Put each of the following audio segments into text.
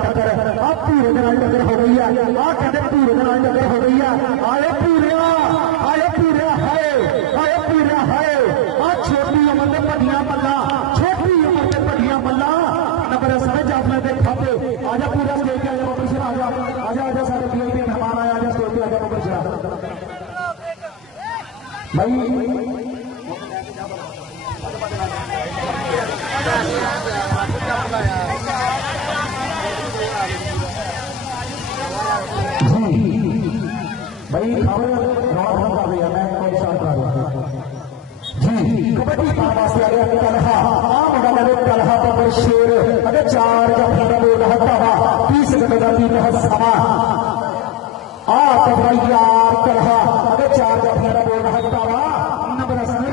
टक्कर आ पूरे के नाल टक्कर हो गई है आ कहते पूरे के नाल टक्कर हो गई है आए पूरे हाय हाय आ छोटी उम्र के बड़ियां बल्ला छोटी उम्र के बड़ियां बल्ला नंबर समय जाफले के खाते आजा पूरा स्टेज पे आजा मुबशर आजा सारे वीआईपी मेहमान आया आजा स्टेज पे आजा मुबशर भाई भाई खबर रौनक कर रही है मैं कौन सा कर रहा हूं जी कबड्डी पाने वास्ते आ गया कलहा आ मुंडा मेरे कलहा पर शेर अगर 4 जफे का बोल हटावा 30 सेकंड का तीन समा आ भाई यार कलहा अगर 4 जफे का बोल हटावा नंबर समय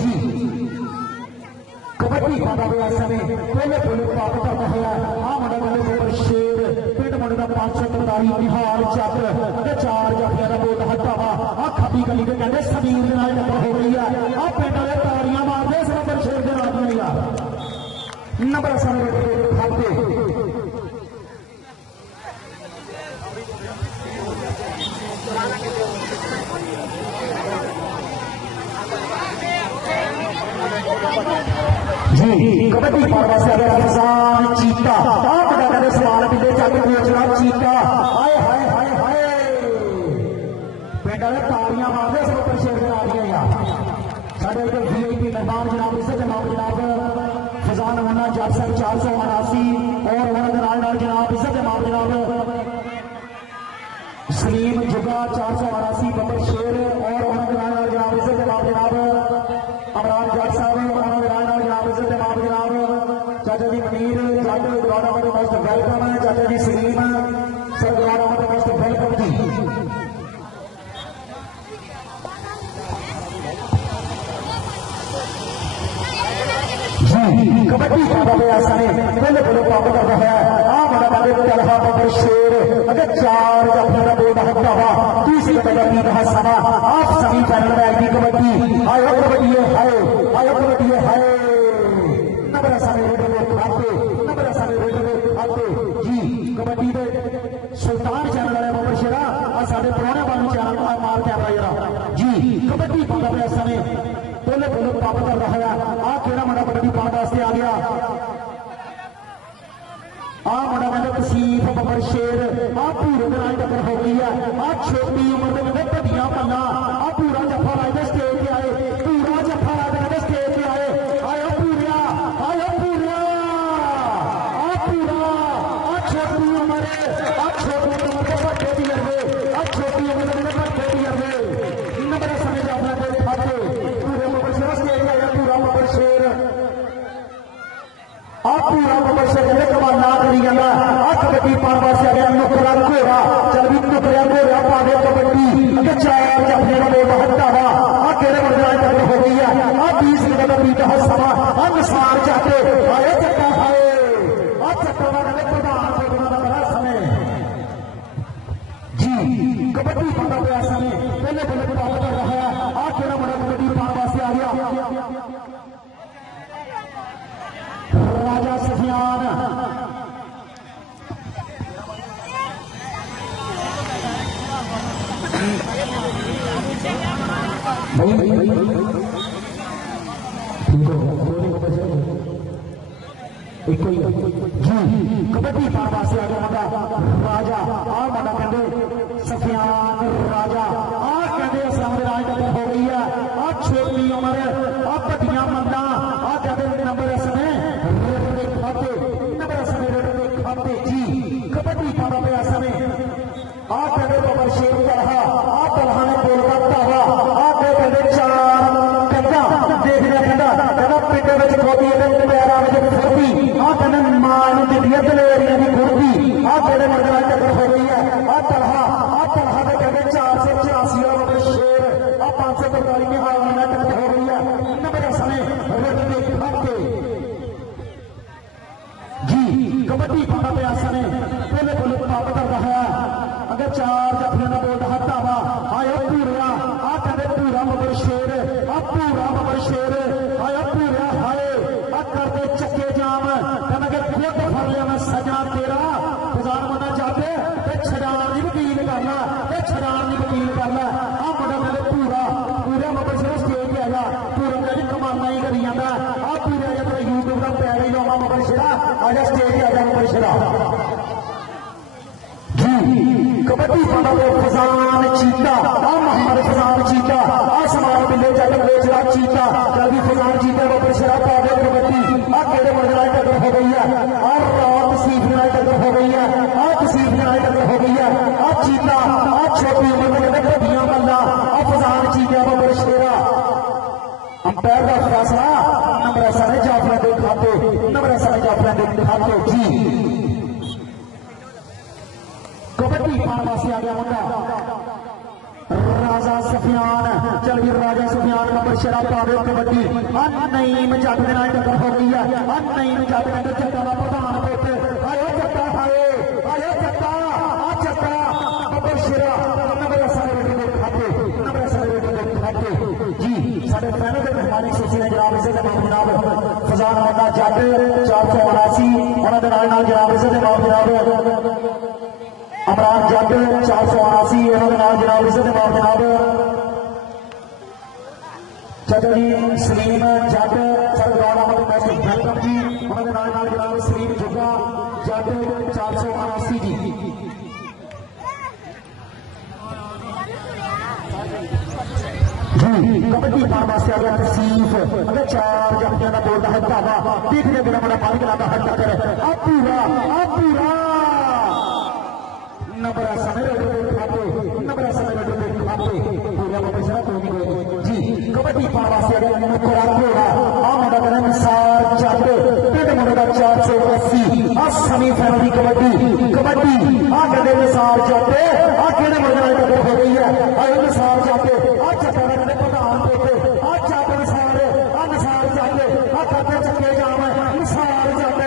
जी कबड्डी पाना हुआ समय पहले प्राप्त करता है आ मुंडा मेरे शेर पिंड मुंडे का 543 निहाल चक्र अगर 4 जफे का बोल हटावा आ खब्बी गली के कहते समीर के नाल टक्कर हो गई है आ पिंड वाले ताड़ियां मारते इस नंबर शेर के नाल नहीं यार नंबर समय खाते जी कबड्डी पाने से अगर किसान चीता आप कहते सवाल पिछले चक पूछना चीता हाय हाय हाय हाय पिंड वाले ताड़ियां मारते इस नंबर शेर के नाल नहीं यार साढ़े इधर वीआईपी मेहमान जनाब इसे जनाब फजान होना जट साहब 479 और उन्होंने जनाब इसे जनाब सलीम जुगा 489 बबर शेर और उन्होंने जनाब इसे जनाब अमरान जट साहब उन्होंने जनाब इसे जनाब चाचा जी मनीर जट गौरव मोस्ट वेलकम है चाचा जी सलीम सर गौरव मोस्ट वेलकम जी कबड्डी पहले प्राप्त कर रहा है आ बड़ा कलहा बबर शेर अगर 4 जफे का बोल हटावा 30 सेकंड का तीन समा आप सभी चैनल में आएगी कबड्डी आयो कबड्डी है नंबर समय खाते जी कबड्डी के सुल्तान चैनल वाले बबर शेरा और साढ़े पुराने वाले चैनल मार के आ रहा जी कबड्डी पाने वाले समय पहले प्राप्त कर रहा है आ केड़ा मुंडा कबड्डी पाने वास्ते आ गया आ मुंडा मैंने तसीफ बबर शेर आ पूरे के नाल टक्कर हो गई है आ छोटी उम्र के मैंने बड़ियां पन्ना आ पूरा जफा लाए स्टेज पे आए पूरा जफा लाए स्टेज पे आए आयो पूरा आ पूरा आ छोटी उम्र के बड़े दी लगे आ छोटी उम्र के बड़े दी लगे नंबर समय अपना खाते पूरे बबर शेर स्टेज पे आया पूरा बबर शेर आ पूरा बबर शेर कहते कमाल ना करी जाता आ कबड्डी पाने वास्ते आ गया नुकरा घोड़ा चल भी नुकरा घोड़ा पा दे कबड्डी अगर 4 जफे का बोल हटावा आ केड़े मुंडे टक्कर हो गई है आ 20 सेकंड का बीता समा आ निसार जाते आए चट्टा खाए आ चट्टा वाले प्रधान का बड़ा समय जी कबड्डी पाने वाला समय पहले प्राप्त कर रहा है आ केड़ा मुंडा कबड्डी पाने वास्ते आ गया राजा सफियान कबड्डी पाने वास्ते आ गया मुंडा राजा आ मुंडा कहते सफियान राजा आ कहते असलाम राज टक्कर हो गई है आ छोटी उम्र आ बड़ियां मंदा आ कहते नंबर समय खाते जी कबड्डी पाना पे समय आ कहते बबर शेर कलहा आ कलहा ने बोल करता हुआ आ कहते 4 कंधा देखने कंधा कहना पिंड में खोदी पैरा में फुर्ती आ कहने मान दिखिए दलेरिया की फुर्ती आ कहते मर्दना टक्कर हो गई है आ कलहा ने कहते 484 बबर शेर आ 545 में हाल में टक्कर हो गई है नंबर समय खाते जी कबड्डी पाना पे समय पहले प्राप्त कर रहा है अगर 4 जफे का बोल हटावा आयो पूरा आ कहते पूरा बबर शेर आ पूरा बबर शेर आयो पूरा हाय आ करते चक्के जाम आमा बबल शेरा आजा स्टेज पे आजा बबल शेरा जी कबड्डी पाना पे फजान चीता आ मोहम्मद फजान चीता आ समार बिल्ले जग बेचरा चीता जल्दी फजान चीता बबल शेरा पावे कबड्डी आ केड़े मंडला टक्कर हो गई है और रात सीफ नाल टक्कर हो गई है आ तसीफ नाल टक्कर हो गई है आ चीता आ छोटी उम्र में कबड्डियां मल्ला आ फजान चीता बबल शेरा अंपायर का फैसला नंबर सारे जाफर के खाते नंबर सारे जाफर के खाते जी कबड्डी पाने वास्ते आ गया मुंडा राजा सफियान चल भी राजा सफियान नंबर शेरा पावे कबड्डी नईम जट के नाल टक्कर हो गई है नईम जट के जट्टा का प्रधान पुत्र आयो जट्टा आयो जट्टा आ जट्टा बब्बर शेरा नंबर सारे के खाते नंबर सारे के खाते जी साडे पैनल के मेहमान सूची ने जनाब इज्जत इमाम जनाब फजान मुंडा जट 479 उन्होंने नाल जनाब इज्जत इमाम जनाब अमरान जट 479 उन्होंने नाल जनाब इज्जत इमाम जनाब चाचा जी सलीम जट सरदार अहमद मैसी वेलकम जी उन्होंने नाल जनाब सलीम जुग्गा जट 479 जी कबड्डी पाने वास्ते आ गया तसीफ अगर 4 जफ्तियां का बोलता है धावा देखने बिना बड़ा पानी खिलाता है टक्कर पूरा नंबर समय नंबर समय पूरा बबेशरा जी कबड्डी पाने वास्ते आ गया मुकरा घोड़ा आ मुंडा कहना निसार जट पिंड मुंडे का 480 आ सेमीफाइनल की कबड्डी आ कहते निसार जट आ केड़े मुंडे नाल टक्कर हो गई है आ निसार जट आ चट्टा ने प्रधान पुत्र आ जट निसार जट आ करते चक्के जाम निसार जट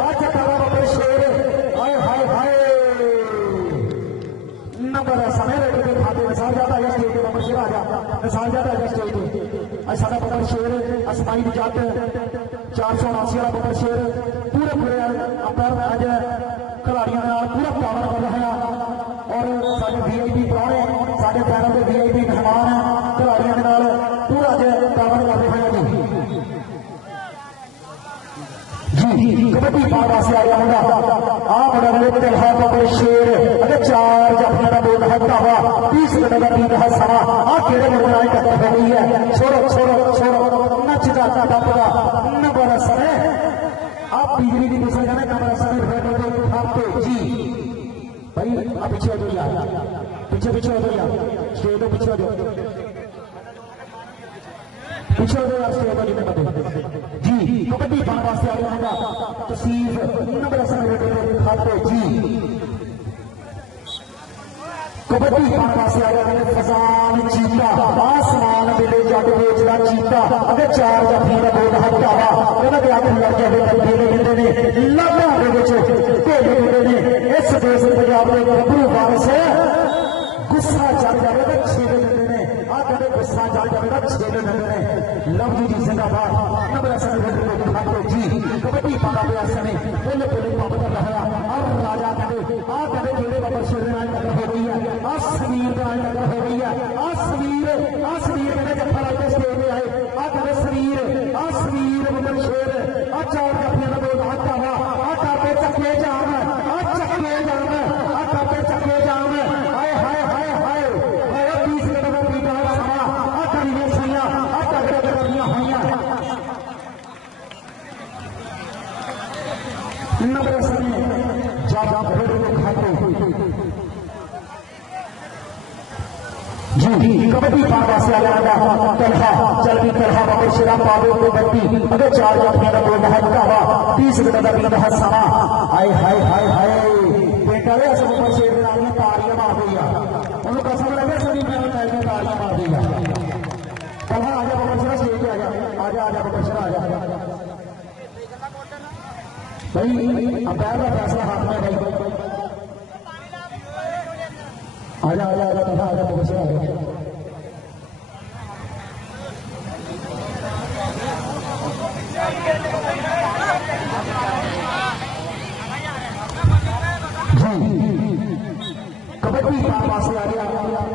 आ चट्टा का बब्बर शेर हाय हाय हाय नंबर समय के खाते निसार जाता है स्टेज पे बब्बर शेर आ जा निसार जाता है स्टेज पे साडा बब्बर शेर असमाई जट 479 वाला बब्बर शेर पूरे अंपायर अज खिलाड़ियों पूरा पावर कर रहे हैं और साडे वीआईपी प्राणे साडे पैनल के वीआईपी मेहमान खिलाड़ियों के नाल पूरा अज पावर कर रहे हैं जी कबड्डी पाने वास्ते आ गया मुंडा आ मुंडा ने तिलहा बब्बर शेर अगर 4 जफ्तियां का बोल है धावा 30 मिनट का बीत है समा आ केड़े मुंडे नाल टक्कर हो गई है छोड़ो नचदा टपदा नंबर समय आप बिजली की दूसरे जाने नंबर समय रेड खाते जी भाई आप पीछे हो यार पीछे हो यार स्टेज तो पीछे हो यार स्टेज तो जितने बंदे जी कबड्डी पाने वास्ते आ गया होगा तसीफ नंबर समय खाते जी कबड्डी पाने वास्ते आ गया फजान चीता आसमान मिले जट बेचदा चीता अगर 4 जफ्तियां का बोल है धावा उन्होंने अग लग गए ढेले ने लाभा ढेले ने इस देश पंजाब के गभरू वारिस गुस्सा चढ़ जाएगा 6 दिन ने आ कहते गुस्सा चढ़ जाएगा 6 दिन ने लवजी जी जिंदाबाद नंबर समय खाते जी कबड्डी पाना पे समय पहले पंप कर रहा और राजा कहते आ कहते जेड़े बब्बर शेर नाल टक्कर हो गई है आ समीर नाल टक्कर हो गई है आ समीर कहते जफ्फा लाके स्टेज पे आए आ कहते समीर बब्बर शेर आ 4 जफ्तियां का बोल हाथ धावा आ कापे चक्के जाम आ कापे चक्के जाम हाय हाय हाय हाय हाय 20 मिनट का बीता है समा आ करीने सैया आ टक्कर करनियां होइयां नंबर समय जा भेड़ को खाते जी कबड्डी पाने वास्ते आ गया तलहा चल भी तलहा बब्बर शेरा पावे कबड्डी अगर 4 जफ्तियां का बोल है धावा 30 मिनट का बीत है समा हाय हाय हाय हाय पेट वाले अस बब्बर शेर के नाल तारियां मार दी उन्होंने कसम लगे सभी मैंने तारियां मार दी तलहा आ जा बब्बर शेरा स्टेज पे आ जा बब्बर शेरा आ जा भाई अंपायर का फैसला हाथ में भाई आजा बब्बर शेरा आ जा कबड्डी पास आ गया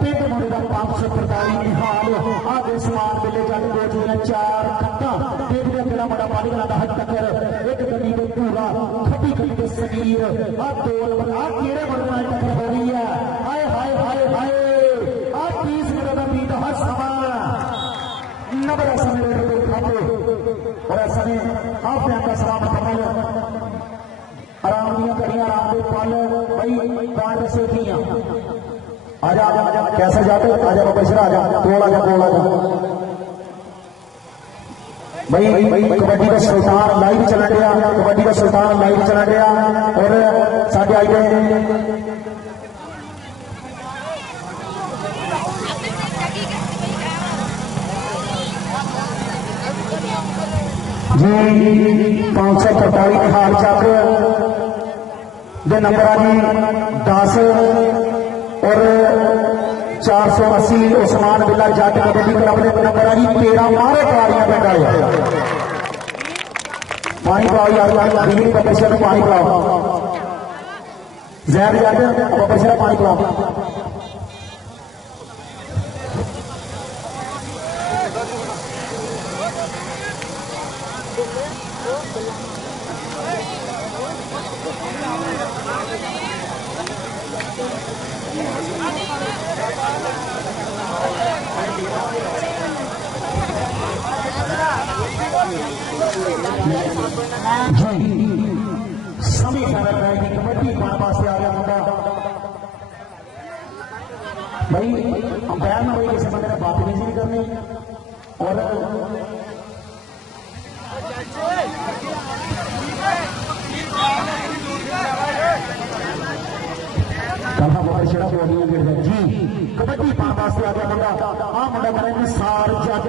पिंड मुंडे का 543 निहाल आगे समान मिले जट कोच ने 4 खत्ता देखने किड़ा बड़ा पानी खिलाता है टक्कर एक गड्डी के पूरा खब्बी गड्डी के समीर आ 2 नंबर आ केड़े बंदे नाल टक्कर हो रही है हाय हाय हाय हाय आ 30 मिनट का बीत हर समा नंबर समय खाते और ऐसा में आप का सलाम कमल आराम दिया कड़ियां आराम दे पल भाई बाढ़ से किया आजा कैसे जाते आजा बशरा आजा गोल आजा भाई कबड्डी का सुल्तान लाइव चला गया कबड्डी का सुल्तान लाइव चला गया और साढ़े आई गए जी 543 हाल चक दे नंबर आ जी 10 और 480 उस्मान बिल्ला जट कबड्डी क्लब के नंबर आ जी 13 मारे पारियां पिंड वाले पानी पिलाओ यार दीदी बबरशा को पानी पिलाओ जैद जट बबरशा पानी पिलाओ कबड्डी पाने वास्ते आ गया मुंडा भाई अंपायर में भाई किसी बंदे ने बातमीजी नहीं करनी और जी कबड्डी पाने वास्ते आ गया मुंडा आ मुंडा करे निसार जट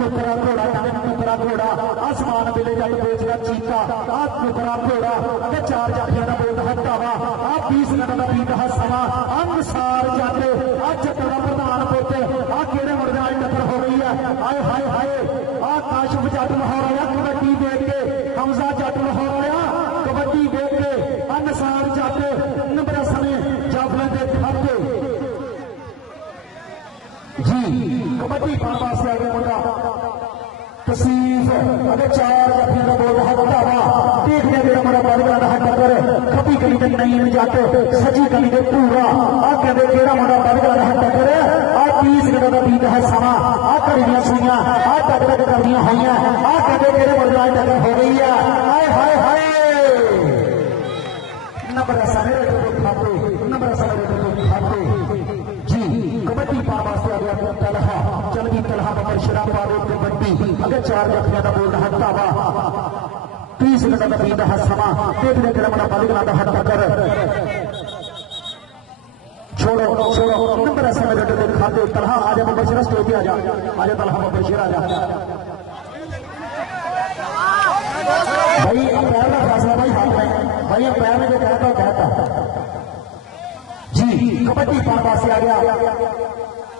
नुकरा घोड़ा नुकरा घोड़ा आसमान बिले जट बेचदा चीता आ नुकरा घोड़ा अगर 4 जाफियां का बोल हटावा आ 20 मिनट का बीत समा अनुसार जट आ जट का प्रधान पुत आ केड़े मुंडे नाल टक्कर हो रही है हाय हाय हाय आ काशिफ जट लाहौर आया कबड्डी देख के हमजा जट लाहौर आया कबड्डी देख के अनुसार जट नंबर समय जाफियां के खाते जी कबड्डी पाने वास्ते आ गया मुंडा तसीफ अगर 4 जाफियां का बोल हटावा देखने मेरा मुंडा बादल का टक्कर खब्बी गली के नईम जट सजी गली के पूरा आ कहते केड़ा मुंडा बादल का टक्कर आ 30 मिनट का बीत है समा आ कड़ियां सुइयां आ टक करदियां होइयां आ कहते केड़े मुंडे नाल टक्कर हो गई है हाय हाय हाय नंबर सारे खाते नंबर सारे खाते जी कबड्डी पाने वास्ते आ गया तलहा चल गई तलहा बबर शराब वाले कबड्डी अगर 4 जाफियां का बोल हटावा 30 मिनट का बीत है समा देखने के बड़ा बालिका का हट टक्कर छोड़ो छोड़ो नंबर समय खाते तलहा आजा बबर शरा स्टेज पे आजा तलहा बबर शरा आजा भाई अंपायर का फैसला भाई हाथ में भाई अंपायर ने जो कहता जी कबड्डी पाने वास्ते आ गया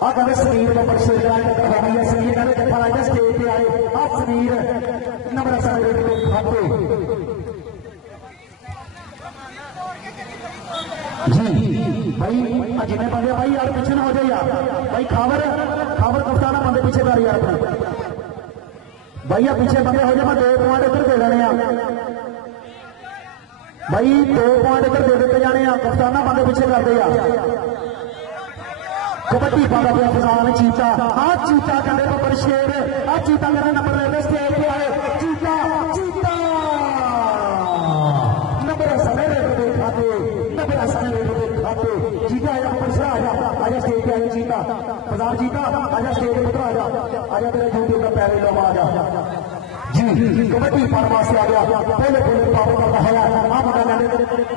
आ कहते समीर नंबर समीर कहते कट्ठा आया स्टेज पे आए आ समीर नंबर खाते जी भाई जिन्हें बंदे भाई यार पीछे ना हो जाए यार भाई खावर कप्तान बंदे पीछे कर यार भाई पीछे बंदे हो जाए मैं 2 पॉइंट इधर दे देने भाई 2 पॉइंट इधर दे दिते जाने कप्ताना बंदे पीछे करते कबड्डी पाता पे फसान चीता हाँ चीता कहते बबर शेर आ चीता कहते नंबर ले स्टेज पे आए चीता चीता नंबर समय खाते नंबर समय खाते चीता आजा बबर शेर आजा स्टेज पे आया चीता फसान चीता आजा स्टेज पे पुत्र आजा तेरा यूट्यूब का पहले लो आजा जी कबड्डी पाने वास्ते आ गया पहले पावर करता है आप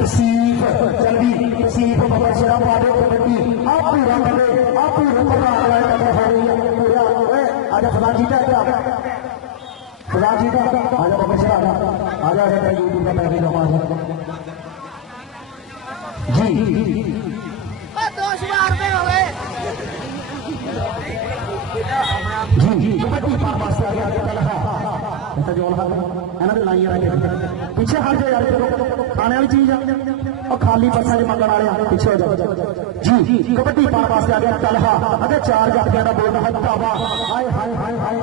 तसीफ जल्दी तसीफ बबर शेरा वाले कबड्डी आप पूरा करे आप पूरा प्रधान हो रही है पूरा आजा फलान जीता है फलान जीता आजा बबर शेरा आजा तेरा यूट्यूब का पहले लो आजा जी 2 रुपए हो गए जी कबड्डी पाने वास्ते आ गया पीछे हट जाए यार खाने वाली चीज और खाली बसा च मंगन वाले पीछे हो जाओ जी कबड्डी पाने वास्ते आ गया तलहा अगर 4 जाफियां का बोल हटावा हाय हाय हाय हाय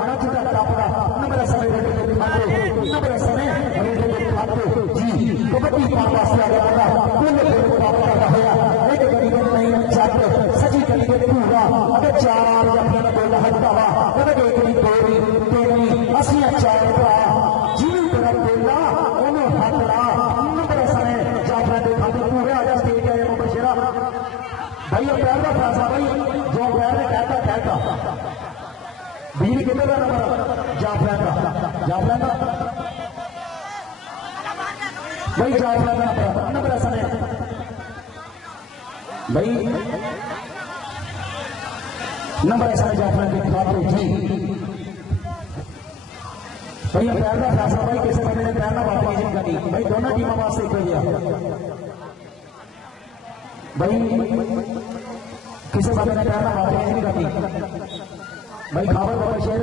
नंबर समय जाफला का भाई जाफला का नंबर समय भाई नंबर समय जाफला के खिलाफ जी भाई पैर का फैसला भाई किसी बंदे ने पैर ना बात नहीं करनी भाई दोनों टीमों वास्ते एक हो गया भाई किसी बंदे ने पैर ना बात नहीं करनी भाई खाबर बाबा शेर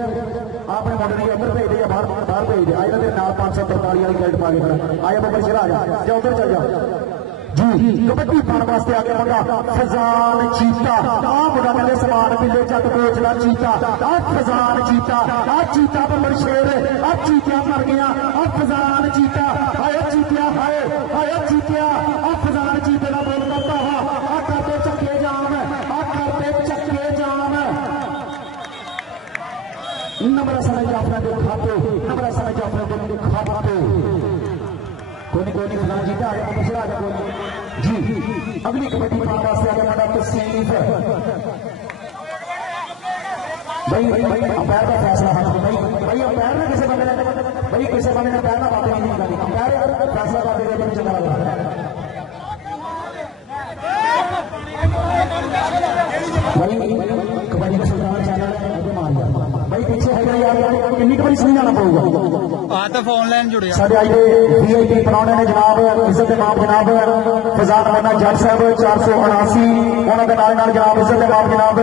आपने मुंडे के अंदर भेज दिया बाहर भेज दिया आए ना 543 वाली गेट पा के आया बाबा शेर आ जा उधर चल जा जी कबड्डी पाने वास्ते आगे मुंडा फजान चीता मुंडा मेरे समान मिले जट कोचला चीता फजान चीता बबर शेर चीतिया मर गया फजान चीता आया चीतिया आया चीतिया फजान चीते का बोल करता हुआ करते चक्के जाम नंबर समय जाफरा के खाते नंबर समय जाफरा के खाते कोई फलाना जीता आया मुझे आजा कोई जी अगली कबड्डी पाने वास्ते आगे मुंडा तस्नीफ भाई अंपायर का फैसला हाथ में भाई अंपायर ने किसी बंदे ने पैर ना बातें नहीं निकाली अंपायर फैसला कर देगा तो चला लगा भाई कबड्डी का सुल्तान चैनल है मार दिया भाई पीछे है यार कितनी कबड्डी सुनी जाना पड़ेगा तो फोन लाइन जुड़े साढ़े आज VIP बनाने ने जनाब इज्जत इमाम जनाब फजान मन्ना जट साहब 479 उन्होंने नाल जनाब इज्जत इमाम जनाब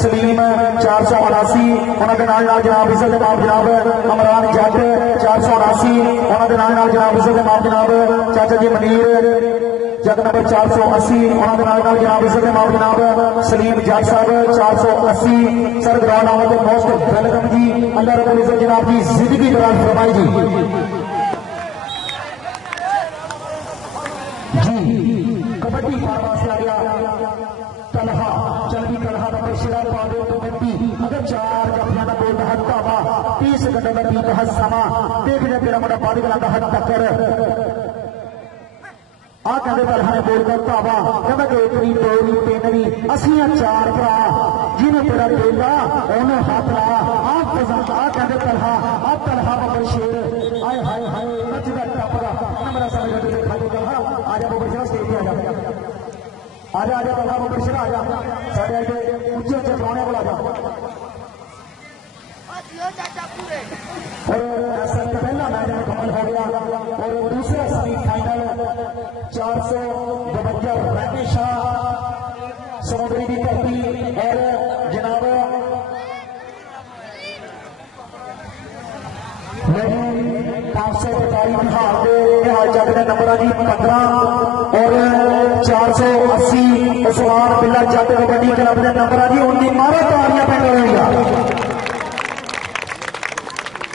सलीम 479 उन्होंने नाल जनाब इज्जत इमाम जनाब अमरान जट 479 उन्होंने नाल जनाब इज्जत इमाम जनाब चाचा जी मनीर जग नंबर 480 उन्होंने नाल जनाब इज्जत इमाम जनाब सलीम जट साहब 480 sir ground out most welcome ji Allah रब्बुल इज्जत जनाब की जिंदगी दौरान फरमाई जी कबड्डी पाने से आ गया तलहा चलवी तलहा नंबर शेरा पादे तो कबड्डी अगर 4 जफिया का बोल हद धावा 30 सेकंड का बीत हद समा देख ले तेरा मुंडा पादी का हद टक्कर आ कहते तलहा ने बोल कर धावा कहता कि 1 भी 2 भी 3 भी असियां 4 भरा जिन्हें तेरा बेला उन्हें हाथ ला आप पसंद आ कहते तलहा बबर शेर आए हाय हाय नचदा टपदा नंबर समय जब खाली तलहा आजा बबर शेर स्टेज पे आजा तलहा बबर शेर आजा साढ़े आगे ऊंचे खिलौने को आजा और ऐसा पहला मैच मुकम्मल हो गया और दूसरा सेमीफाइनल 452 रैनी शाह समुद्री की धरती और जनाब 545 बिहार के जग ने नंबर जी 15 और 480 उस्मान बिल्ला जट कबड्डी क्लब के नंबर जी 19 मारो तालियां पिंड